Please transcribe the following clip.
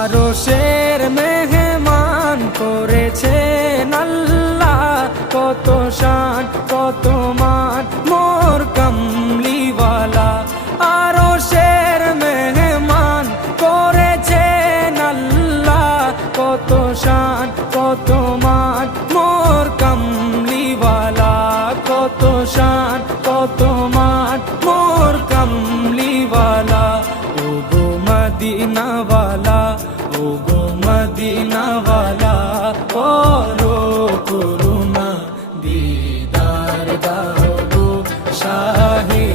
আরশের মেহমান করেছেন আল্লাহ, কত শান কত মান মোর কামলিওয়ালা। আরশের মেহমান করেছেন আল্লাহ, কত শান কত মান মোর কামলিওয়ালা, কত শান কত মান মোর কামলিওয়ালা। ও গো মদিনাওয়ালা, ও গো মদিনাওয়ালা, করো করুণা দিদার দাও গো শাহে